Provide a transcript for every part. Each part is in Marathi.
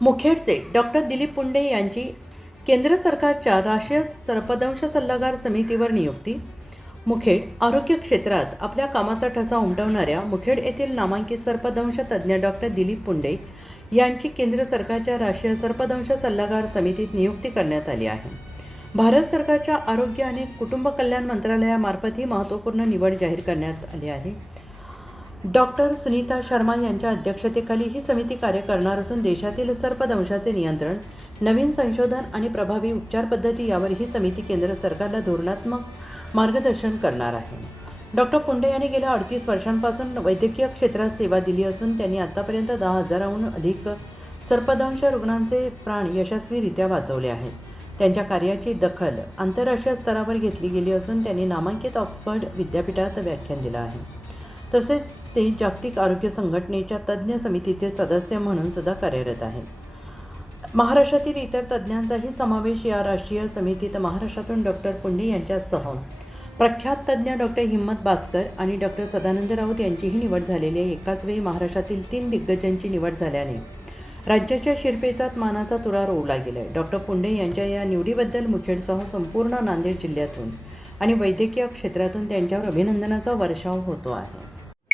मुखेडचे डॉक्टर दिलीप पुंडे यांची केंद्र सरकारच्या राष्ट्रीय सर्पदंश सल्लागार समितीवर नियुक्ती. मुखेड आरोग्य क्षेत्रात आपल्या कामाचा ठसा उमटवणाऱ्या मुखेड येथील नामांकित सर्पदंश तज्ज्ञ डॉक्टर दिलीप पुंडे यांची केंद्र सरकारच्या राष्ट्रीय सर्पदंश सल्लागार समितीत नियुक्ती करण्यात आली आहे. भारत सरकारच्या आरोग्य आणि कुटुंब कल्याण मंत्रालयामार्फत ही महत्त्वपूर्ण निवड जाहीर करण्यात आली आहे. डॉक्टर सुनीता शर्मा यांच्या अध्यक्षतेखाली ही समिती कार्य करणार असून देशातील सर्पदंशाचे नियंत्रण, नवीन संशोधन आणि प्रभावी उपचार पद्धती यावर ही समिती केंद्र सरकारला धोरणात्मक मार्गदर्शन करणार आहे. डॉक्टर पुंडे यांनी गेल्या 38 वर्षांपासून वैद्यकीय क्षेत्रात सेवा दिली असून त्यांनी आतापर्यंत 10,000हून अधिक सर्पदंश रुग्णांचे प्राण यशस्वीरित्या वाचवले आहेत. त्यांच्या कार्याची दखल आंतरराष्ट्रीय स्तरावर घेतली गेली असून त्यांनी नामांकित ऑक्सफर्ड विद्यापीठात व्याख्यान दिलं आहे. तसेच ते जागतिक आरोग्य संघटनेच्या तज्ज्ञ समितीचे सदस्य म्हणून सुद्धा कार्यरत आहेत. महाराष्ट्रातील इतर तज्ज्ञांचाही समावेश या राष्ट्रीय समितीत महाराष्ट्रातून डॉक्टर पुंडे यांच्यासह प्रख्यात तज्ज्ञ डॉक्टर हिम्मत भास्कर आणि डॉक्टर सदानंद राऊत यांचीही निवड झालेली आहे. एकाच वेळी महाराष्ट्रातील 3 दिग्गजांची निवड झाल्याने राज्याच्या शिरपेचात मानाचा तुरा रोवला गेला आहे. डॉक्टर पुंडे यांच्या या निवडीबद्दल मुखेडसह संपूर्ण नांदेड जिल्ह्यातून आणि वैद्यकीय क्षेत्रातून त्यांच्यावर अभिनंदनाचा वर्षाव होतो आहे.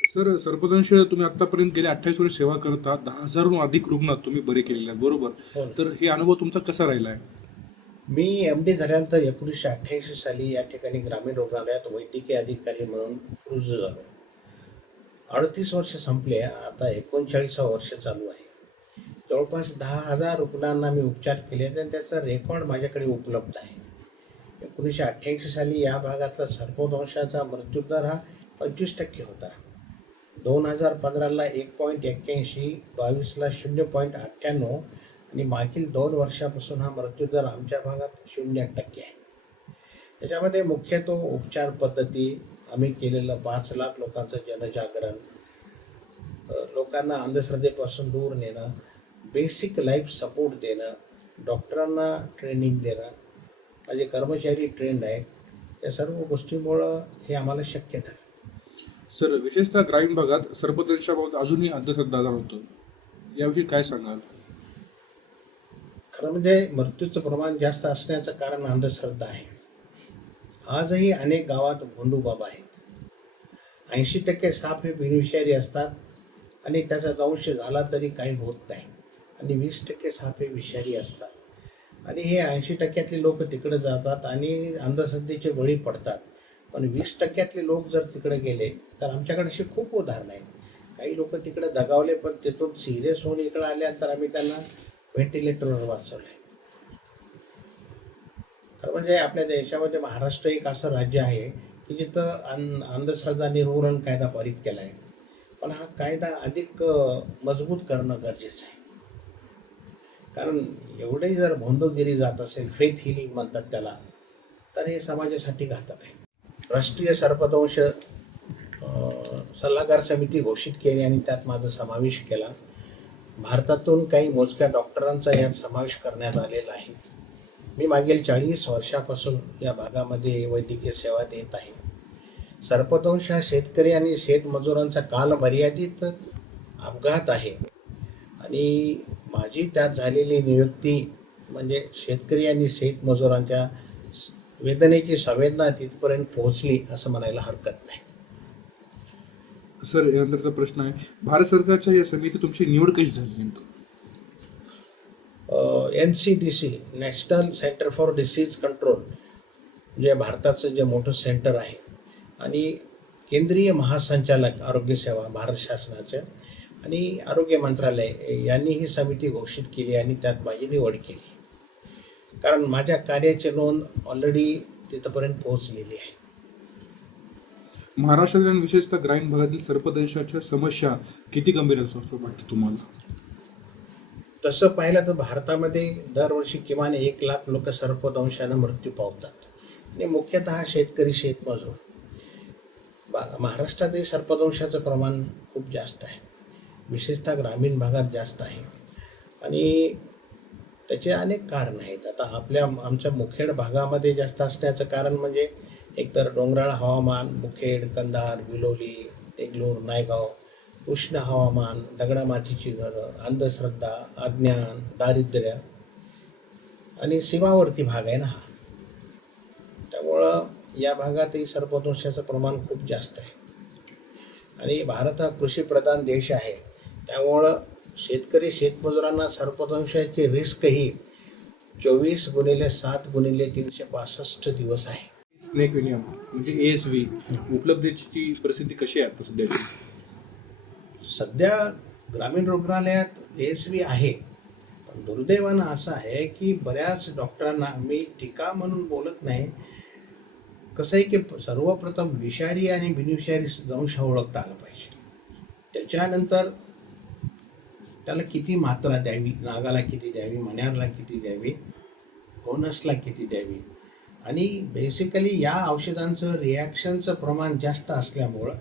सर, सर्पदंश तुम्ही आतापर्यंत गेले 28 वर्ष सेवा करता, 10,000हून अधिक रुग्ण तुम्ही बरे केलेले आहेत, बरोबर? तर हे अनुभव तुमचा कसा राहिला आहे? मी MD झाल्यानंतर 1988 साली या ठिकाणी ग्रामीण रुग्णालयात वैद्यकीय अधिकारी म्हणून रुजू झालो. 38 वर्ष संपले, आता 39वं वर्ष चालू आहे. जवळपास 10,000 रुग्णांना मी उपचार केले आणि त्याचा रेकॉर्ड माझ्याकडे उपलब्ध आहे. 1988 साली या भागातला सर्पदंशाचा मृत्यूदर हा 25% होता. 2015ला 1.81, 22ला 0.98 आणि मागील 2 वर्षापासून हा मृत्यूदर आमच्या भागात 0% आहे. त्याच्यामध्ये मुख्यतः उपचार पद्धती आम्ही केलेलं 5 लाख लोकांचं जनजागरण, लोकांना अंधश्रद्धेपासून दूर नेणं, बेसिक लाईफ सपोर्ट देणं, डॉक्टरांना ट्रेनिंग देणं, माझे कर्मचारी ट्रेंड आहेत, त्या सर्व गोष्टीमुळं हे आम्हाला शक्य झालं. सर, विशेषतः ग्रामीण भागात सर्पदंशाबाबत अजूनही अंधश्रद्धा जाणवतो, याविषयी काय सांगाल? खरं म्हणजे मृत्यूचं प्रमाण जास्त असण्याचं कारण अंधश्रद्धा आहे. आजही अनेक गावात भोंदूबाबा आहेत. 80% साप हे बिनविषारी असतात आणि त्याचा दंश झाला तरी काही होत नाही, आणि 20% साप हे विषारी असतात. आणि हे 80%तले लोक तिकडे जातात आणि अंधश्रद्धेचे बळी पडतात. पण 20%तले लोक जर तिकडे गेले तर आमच्याकडे अशी खूप उदाहरणं आहेत. काही लोक तिकडे दगावले, पण तिथून सिरियस होऊन इकडे आल्यानंतर आम्ही त्यांना व्हेंटिलेटरवर वाचवलं. खरं म्हणजे आपल्या देशामध्ये महाराष्ट्र एक असं राज्य आहे की जिथं अंधश्रद्धा निर्मूलन कायदा पारित केला आहे. पण हा कायदा अधिक मजबूत करणं गरजेचं आहे. कारण एवढे जर भोंदोगिरी जात असेल, फेथ हिलिंग म्हणतात त्याला, तर हे समाजासाठी घातक आहे. राष्ट्रीय सर्पदंश सल्लागार समिती घोषित केली आणि त्यात माझा समावेश केला. भारतातून काही मोजक्या डॉक्टरांचा यात समावेश करण्यात आलेला आहे. मी मागील 40 वर्षापासून या भागामध्ये वैद्यकीय सेवा देत आहे. सर्पदंश हा शेतकरी आणि शेतमजुरांचा कालमर्यादित अपघात आहे आणि माझी त्यात झालेली नियुक्ती म्हणजे शेतकरी आणि शेतमजुरांच्या वेदनेची संवेदना तिथपर्यंत पोहोचली असं म्हणायला हरकत नाही. सर, यानंतरचा प्रश्न आहे, भारत सरकारच्या या समितीत तुमची निवड कशी झाली नेमकं? NCDC national centre for disease control जे भारताचं जे मोठं सेंटर आहे आणि केंद्रीय महासंचालक आरोग्य सेवा भारत शासनाचं आणि आरोग्य मंत्रालय यांनी ही समिती घोषित केली आणि त्यात माझी निवड केली. कारण माझ्या कार्याची नोंद ऑलरेडी तिथपर्यंत पोहोचलेली आहे. महाराष्ट्रातील आणि विशेषतः ग्रामीण भागातील सर्पदंशाच्या समस्या किती गंभीर असं वाटतं तुम्हाला? तसं पाहिलं तर भारतामध्ये दरवर्षी किमान 1 लाख लोक सर्पदंशानं मृत्यू पावतात आणि मुख्यतः शेतकरी शेतमजूर. महाराष्ट्रातही सर्पदंशाचं प्रमाण खूप जास्त आहे, विशेषतः ग्रामीण भागात जास्त आहे आणि त्याचे अनेक कारण आहेत. आता आमच्या मुखेड भागामध्ये जास्त असण्याचं कारण म्हणजे एकतर डोंगराळ हवामान, मुखेड, कंधार, बिलोली, देगलूर, नायगाव उष्ण हवामान, दगडामातीची घरं, अंधश्रद्धा, अज्ञान, दारिद्र्य आणि सीमावर्ती भाग आहे ना हा. त्यामुळं या भागातही सर्पदंशाचं प्रमाण खूप जास्त आहे. आणि भारत हा कृषीप्रधान देश आहे, त्यामुळं शेतकरी शेतमजुरांना सर्पदंशाची रिस्कही 24x7x365 दिवस आहे. स्नेक विनियम म्हणजे ASV उपलब्धतेची परिस्थिती कशी आहे आता सध्याची? सध्या ग्रामीण रुग्णालयात ASV आहे, पण दुर्दैवानं असं आहे की बऱ्याच डॉक्टरांना, मी टीका म्हणून बोलत नाही, कसं आहे की सर्वप्रथम विषारी आणि बिनविषारी दंश ओळखता आलं पाहिजे. त्याच्यानंतर त्याला किती मात्रा द्यावी, नागाला किती द्यावी, मण्यारला किती द्यावी, घोणसला किती द्यावी. आणि बेसिकली या औषधांचं रिॲक्शनचं प्रमाण जास्त असल्यामुळं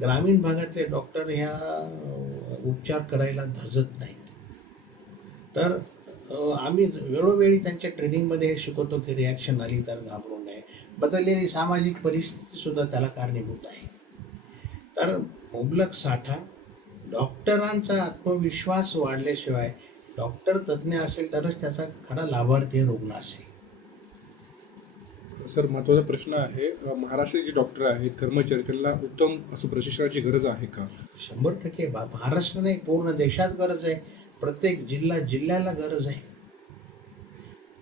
ग्रामीण भागातले डॉक्टर ह्या उपचार करायला धजत नाहीत. तर आम्ही वेळोवेळी त्यांच्या ट्रेनिंगमध्ये हे शिकवतो की रिॲक्शन आली तर घाबरू नये. बदललेली सामाजिक परिस्थितीसुद्धा त्याला कारणीभूत आहे. तर मुबलक साठा, डॉक्टरांचा आत्मविश्वास वाढल्याशिवाय, डॉक्टर तज्ज्ञ असेल तरच त्याचा खरा लाभार्थी रुग्ण असेल. सर, महत्त्वाचा प्रश्न आहे, महाराष्ट्राचे जे डॉक्टर आहेत, कर्मचारी, त्यांना उत्तम असं प्रशिक्षणाची गरज आहे का? 100% महाराष्ट्र नाही, पूर्ण देशात गरज आहे. प्रत्येक जिल्ह्याला गरज आहे.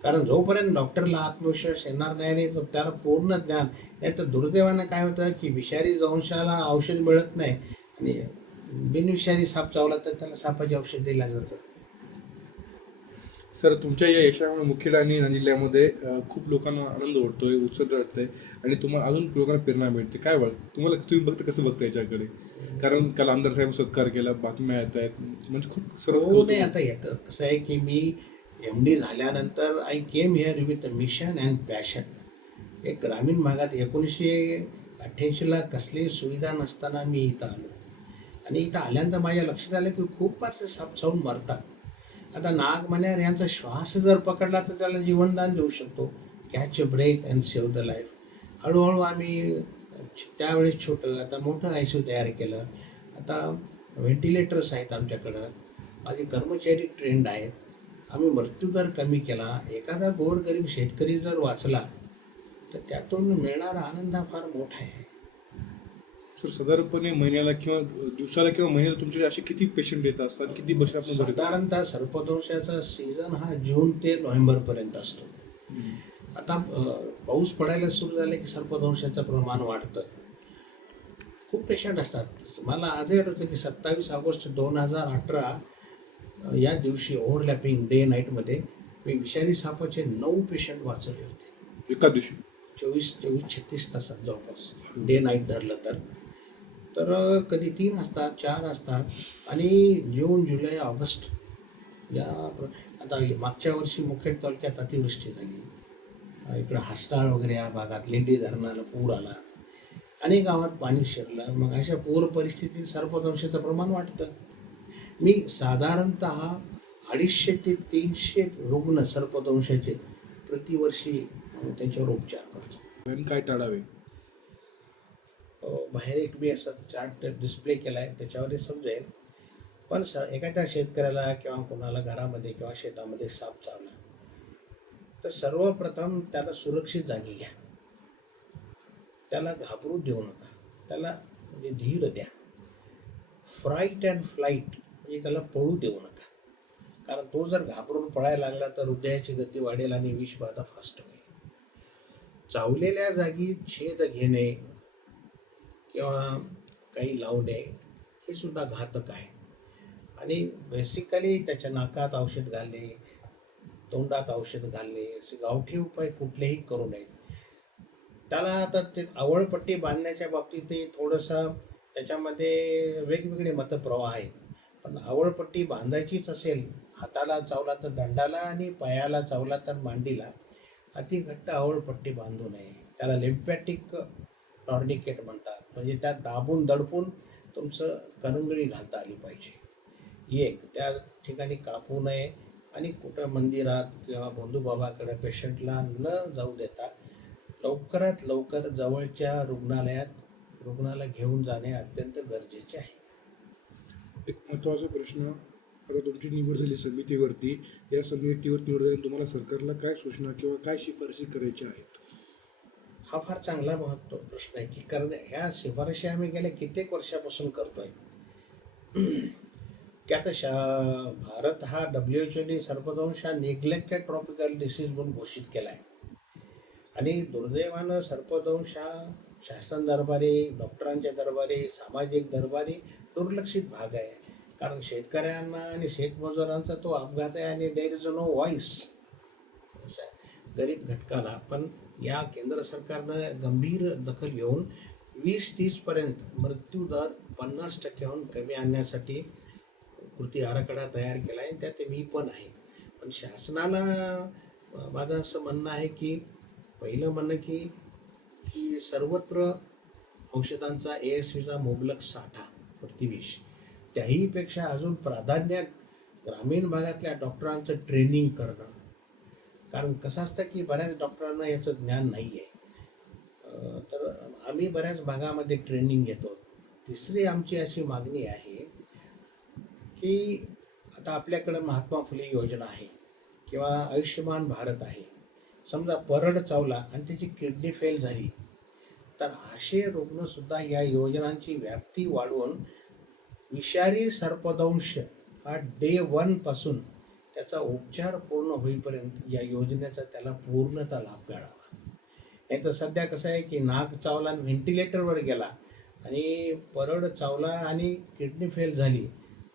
कारण जोपर्यंत डॉक्टरला आत्मविश्वास येणार नाही तर त्याला पूर्ण ज्ञान, नाही तर दुर्दैवानं काय होतं की विषारी दंशाला औषध मिळत नाही आणि बिनविषारी साप चावला तर त्याला सापाचे औषध दिलं जातं. सर, तुमच्या या यशामुळे मुखेड आणि नांदेड जिल्ह्यामध्ये खूप लोकांना आनंद वाटतोय, उत्सुक वाटतंय आणि तुम्हाला अजून लोकांना प्रेरणा मिळते. काय तुम्हाला तुम्ही कसं बघता याच्याकडे? कारण काल आमदार साहेब सत्कार केला, बातम्या येत आहेत, म्हणजे खूप सर्व नाही. आता कसं आहे की मी MD झाल्यानंतर I came here with mission and passion. एक ग्रामीण भागात 1988ला कसलीही सुविधा नसताना मी इथं आलो आणि इथं आल्यानंतर माझ्या लक्षात आलं की खूप फारसे साप चावून मरतात. आता नाग, मण्यार यांचा श्वास जर पकडला तर त्याला जीवनदान देऊ शकतो. Catch a breath and save the life. हळूहळू आम्ही त्यावेळेस छोटं, आता मोठं ICU तयार केलं. आता व्हेंटिलेटर्स आहेत आमच्याकडं. माझे कर्मचारी ट्रेंड आहेत. आम्ही मृत्यूदर कमी केला. एखादा गोरगरीब शेतकरी जर वाचला तर त्यातून मिळणारा आनंद हा फार मोठा आहे. सर, साधारणपणे महिन्याला किंवा दिवसाला किंवा महिन्याला तुमच्याकडे असे किती पेशंट येत असतात, किती बस आपण बरं? साधारणतः सर्पदंशाचा सीझन हा जून ते नोव्हेंबरपर्यंत असतो. आता पाऊस पडायला सुरू झाले की सर्पदंशाचं प्रमाण वाढतं. खूप पेशंट असतात. मला आजही आठवतं की 27 ऑगस्ट 2018 या दिवशी ओव्हरलॅपिंग डे नाईटमध्ये मी विषारी सापाचे 9 पेशंट वाचवले होते. एका दिवशी 24-36 तासात जवळपास डे नाईट धरलं तर कधी 3 असतात, 4 असतात. आणि जून, जुलै, ऑगस्ट या आता मागच्या वर्षी मुखेड तालुक्यात अतिवृष्टी झाली. इकडं हासकाळ वगैरे या भागात लेंडी धरणाला पूर आला. अनेक गावात पाणी शिरलं. मग अशा पूर परिस्थितीत सर्पदंशाचं प्रमाण वाढतं. मी साधारणतः 250 ते 300 रुग्ण सर्पदंशाचे प्रतिवर्षी त्यांच्यावर उपचार करतो. आणि काय टाळावे? बाहेर एक मी असा चार्ट डिस्प्ले केला आहे, त्याच्यावर समजेल. पण एखाद्या शेतकऱ्याला किंवा कोणाला घरामध्ये किंवा शेतामध्ये साप चावला तर सर्वप्रथम त्याला सुरक्षित जागी घ्या. त्याला घाबरू देऊ नका. त्याला म्हणजे धीर द्या. फ्राईट अँड फ्लाईट म्हणजे त्याला पळू देऊ नका. कारण तो जर घाबरून पळायला लागला तर हृदयाची गती वाढेल आणि विषबाधा फास्ट होईल. चावलेल्या जागी छेद घेणे किंवा काही लावणे हे सुद्धा घातक आहे. आणि बेसिकली त्याच्या नाकात औषध घालणे, तोंडात औषध घालणे असे गावठी उपाय कुठलेही करू नयेत. त्याला आता ते आवळपट्टी बांधण्याच्या बाबतीतही थोडंसं त्याच्यामध्ये वेगवेगळे मतप्रवाह आहेत. पण आवळपट्टी बांधायचीच असेल, हाताला चावला तर दंडाला आणि पायाला चावला तर मांडीला, अति घट्ट आवळपट्टी बांधू नये. त्याला लिम्फॅटिक टॉर्निकेट म्हणतात. म्हणजे त्यात दाबून दडपून तुमचं करंगळी घालता आली पाहिजे. एक त्या ठिकाणी कापू नये आणि कुठं मंदिरात किंवा बंधुबाबाकडे पेशंटला न जाऊ देता लवकरात लवकर जवळच्या रुग्णालयात रुग्णाला घेऊन जाणे अत्यंत गरजेचे आहे. एक महत्त्वाचा प्रश्न, आता तुमची निवड झाली समितीवरती, या समितीवर निवड झाली, तुम्हाला सरकारला काय सूचना किंवा काय शिफारशी करायच्या आहेत? हा फार चांगला महत्व प्रश्न आहे की कारण ह्या शिफारशी आम्ही गेल्या कित्येक वर्षापासून करतोय की आता भारत हा WHO सर्पदंश हा निग्लेक्टेड ट्रॉपिकल डिसीज म्हणून घोषित केला आहे. आणि दुर्दैवानं सर्पदंश हा शासन दरबारी, डॉक्टरांच्या दरबारी, सामाजिक दरबारी दुर्लक्षित भाग आहे. कारण शेतकऱ्यांना आणि शेतमजुरांचा तो अपघात आहे आणि देर इज नो व्हॉइस गरीब घटकाला. पण या केंद्र सरकारनं गंभीर दखल घेऊन 2030 पर्यंत मृत्यू दर 50% कमी आणण्यासाठी कृती आराखडा तयार केला आहे. त्यात मी पण आहे. पण शासनाला माझं असं म्हणणं आहे की पहिलं म्हणणं की सर्वत्र औषधांचा ASVचा मुबलक साठा प्रतिविष, त्याहीपेक्षा अजून प्राधान्य ग्रामीण भागातल्या डॉक्टरांचं ट्रेनिंग करणं. कारण कसं असतं की बऱ्याच डॉक्टरांना याचं ज्ञान नाही आहे. तर आम्ही बऱ्याच भागामध्ये ट्रेनिंग घेतो. तिसरी आमची अशी मागणी आहे की आता आपल्याकडं महात्मा फुले योजना आहे किंवा आयुष्यमान भारत आहे. समजा परड चावला आणि त्याची किडनी फेल झाली तर असे रुग्णसुद्धा या योजनांची व्याप्ती वाढवून विषारी सर्पदंश हा डे 1 पासून त्याचा उपचार पूर्ण होईपर्यंत या योजनेचा त्याला पूर्णतः लाभ मिळावा. नाही तर सध्या कसं आहे की नाक चावला आणि व्हेंटिलेटरवर गेला आणि परड चावला आणि किडनी फेल झाली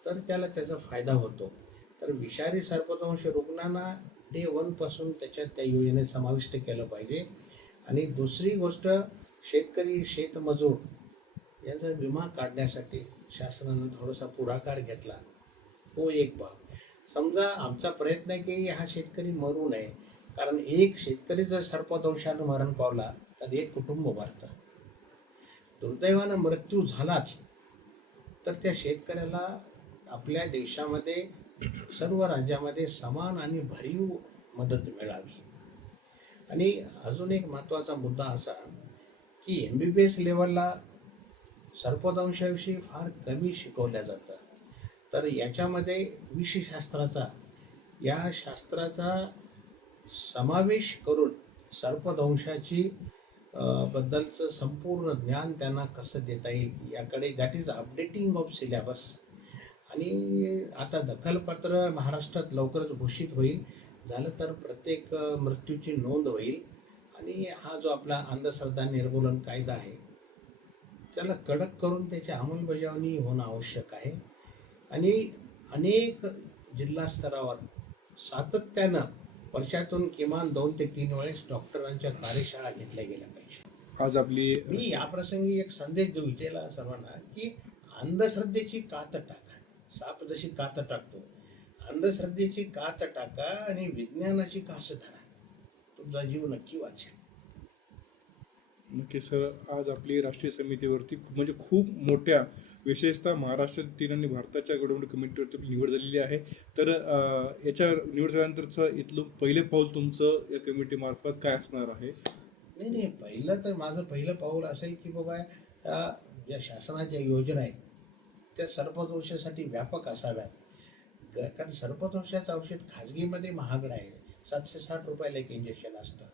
तर त्याला त्याचा फायदा होतो. तर विषारी सर्पदंश रुग्णांना डे 1 पासून त्या योजनेत समाविष्ट केलं पाहिजे. आणि दुसरी गोष्ट, शेतकरी शेतमजूर यांचा विमा काढण्यासाठी शासनानं थोडासा पुढाकार घेतला. तो एक भाग. समजा आमचा प्रयत्न आहे की हा शेतकरी मरू नये. कारण एक शेतकरी जर सर्पदंशानं मरण पावला तर एक कुटुंब मरतं. दुर्दैवानं मृत्यू झालाच तर त्या शेतकऱ्याला आपल्या देशामध्ये सर्व राज्यामध्ये समान आणि भरीव मदत मिळावी. आणि अजून एक महत्त्वाचा मुद्दा असा की MBBS लेवलला सर्पदंशाविषयी फार कमी शिकवल्या जातं. तर याच्यामध्ये विषशास्त्राचा या शास्त्राचा समावेश करून सर्पदंशाची बद्दलचं संपूर्ण ज्ञान त्यांना कसं देता येईल याकडे, that is updating of syllabus. आणि आता दखलपत्र महाराष्ट्रात लवकरच घोषित होईल. झालं तर प्रत्येक मृत्यूची नोंद होईल. आणि हा जो आपला अंधश्रद्धा निर्मूलन कायदा आहे त्याला कडक करून त्याची अंमलबजावणी होणं आवश्यक आहे. आणि अनेक जिल्हा स्तरावर सातत्यानं वर्षातून किमान 2 ते 3 वेळेस डॉक्टरांच्या कार्यशाळा घेतल्या गेल्या पाहिजे. आज आपली मी याप्रसंगी एक संदेश देऊ इच्छेला सर्वांना की अंधश्रद्धेची कात टाका. साप जशी कात टाकतो, अंधश्रद्धेची कात टाका आणि विज्ञानाची कास धरा. तुमचा जीव नक्की वाचेल. नक्की सर, आज आपली राष्ट्रीय समितीवरती खूप मोठ्या, विशेषतः महाराष्ट्रातील आणि भारताच्या घडामोडी कमिटीवरती आपली निवड झालेली आहे. तर याच्या निवड झाल्यानंतरचं इथलं पहिले पाऊल तुमचं या कमिटीमार्फत काय असणार आहे? नाही, पहिलं तर माझं पहिलं पाऊल असेल की बाबा या शासनाच्या योजना आहेत त्या सर्पदंशासाठी व्यापक असाव्यात. कारण सर्पदंशाचं औषध खाजगीमध्ये महागडं आहे. 760 रुपयाला एक इंजेक्शन असतं.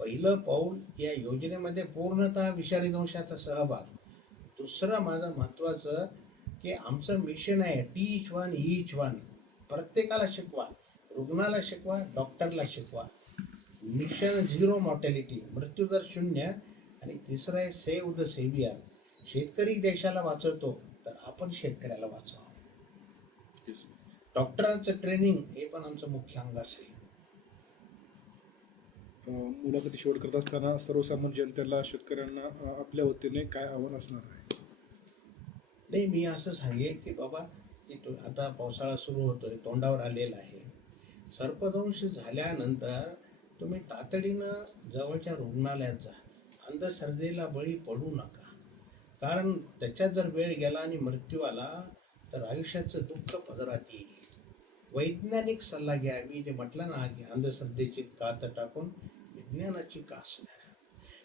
पहिलं पाऊल या योजनेमध्ये पूर्णतः विषारी दंशाचा सहभाग. दुसरं माझं महत्त्वाचं की आमचं मिशन आहे टीच वन ईच वन. प्रत्येकाला शिकवा, रुग्णाला शिकवा, डॉक्टरला शिकवा. मिशन 0 मॉर्टॅलिटी, मृत्यूदर 0. आणि तिसरं आहे सेव्ह द सेव्हियर. शेतकरी देशाला वाचवतो तर आपण शेतकऱ्याला वाचवा. डॉक्टरांचं ट्रेनिंग हे पण आमचं मुख्य अंग असेल. मुलाखती शेवट करत असताना सर्वसामान्य जनतेला, शेतकऱ्यांना आपल्या वतीने काय आव्हान असणार आहे? नाही, मी असं सांगेन की बाबा आता पावसाळा सुरू होतोय, तोंडावर आलेला आहे. सर्पदंश झाल्यानंतर तुम्ही तातडीनं जवळच्या रुग्णालयात जा. अंधश्रद्धेला बळी पडू नका. कारण त्याच्यात जर वेळ गेला आणि मृत्यू आला तर आयुष्याचं दुःख पदरात येईल. वैज्ञानिक सल्ला घ्या. मी जे म्हटलं ना की अंधश्रद्धेची कात टाकून विज्ञानाची कास धरा.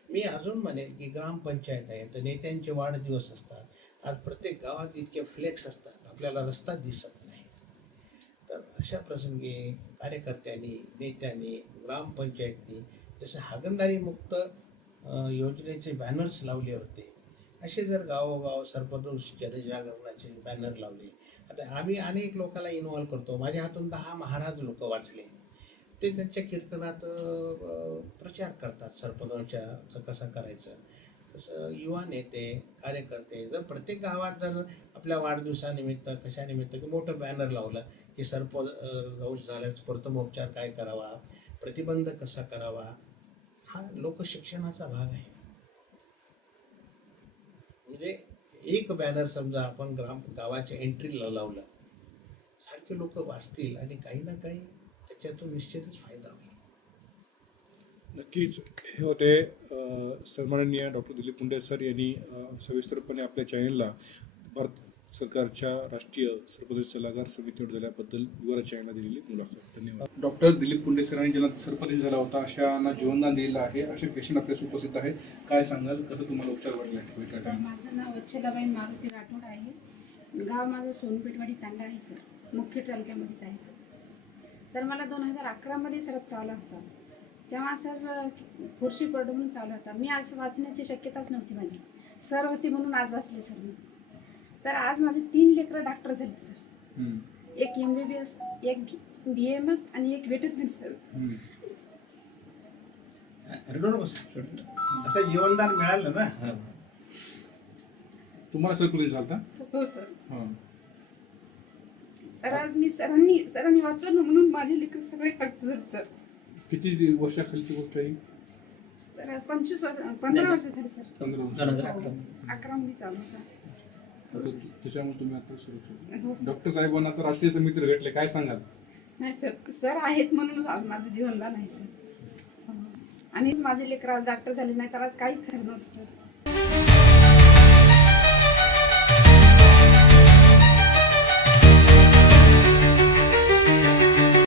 मी अजून म्हणेन की ग्रामपंचायत आहे तर नेत्यांचे वाढदिवस असतात. आज प्रत्येक गावात इतके फ्लेक्स असतात. आपल्या आपल्याला रस्ता दिसत नाही. तर अशा प्रसंगी कार्यकर्त्यांनी, नेत्यांनी, ग्रामपंचायतनी जसं हागणदारी मुक्त योजनेचे बॅनर्स लावले होते, असे जर गावोगाव सरपंच जनजागरणाचे बॅनर लावले. आता आम्ही अनेक लोकांना इन्व्हॉल्व करतो. माझ्या हातून 10 महाराज लोक वाचले. ते त्यांच्या कीर्तनात प्रचार करतात सरपंचाचं कसं करायचं. तसं युवा नेते, कार्यकर्ते जर प्रत्येक गावात जर आपल्या वाढदिवसानिमित्त कशानिमित्त की मोठं बॅनर लावलं की सरपंच झाल्यास प्रथमोपचार काय करावा, प्रतिबंध कसा करावा, हा लोकशिक्षणाचा भाग आहे. म्हणजे एक बॅनर समजा आपण गावाच्या एंट्रीला लावलं, सारखे लोक वाचतील आणि काही ना काही त्याच्यातून निश्चितच फायदा होईल. नक्कीच हे होते सन्माननीय डॉक्टर दिलीप पुंडे सर यांनी सविस्तरपणे आपल्या चॅनलला भारत सरकारच्या राष्ट्रीय सरपंच सल्लागार समितीवर झाल्याबद्दल विवरा चॅनलला दिलेली मुलाखत. धन्यवाद. डॉक्टर दिलीप पुंडे सरांनी ज्यांना सरपंच झाला होता अशांना जीवनदान दिलेलं आहे. असे पेशंट आपल्यास उपस्थित आहेत. काय सांगाल, कसं तुम्हाला उपचार वाटले? सर, माझं नाव वच्छलाबाई मारुती राठोड आहे. गाव माझं सोनपेठवाडी तांडा आहे सर, मुखेड तालुक्यामध्येच आहे. सर, मला 2011मध्ये सर चावला होता. तेव्हा सर फुरशी पडू म्हणून चावला होता. मी आज वाचण्याची शक्यताच नव्हती माझी. सर होती म्हणून आज वाचले सर मी. तर आज माझे 3 लेकरं डॉक्टर झाले सर. एक MBBS, एक BMS आणि एक व्हेटरनरी सर. आता जीवनदान मिळालं ना. तुम्हाला सरपंच झाला? हो सर. तर आज मी सरांनी वाचलं ना म्हणून माझे लेकर सगळे डॉक्टर झाले सर. किती वर्षाखालीची गोष्ट आहे? तर 15 वर्ष झाली सर. 15 वर्ष. 11 मध्ये चालू होता. त्याच्यामुळे तुम्ही आता सुरक्षित. हो सर. डॉक्टर साहेबांना आता राष्ट्रीय समितीला भेटले, काय सांगाल? नाही सर, सर आहेत म्हणून आज माझं जीवनदान आहे सर. आणि माझे लेकर आज डॉक्टर झाले नाही तर आज काहीच खरं नव्हतं सर.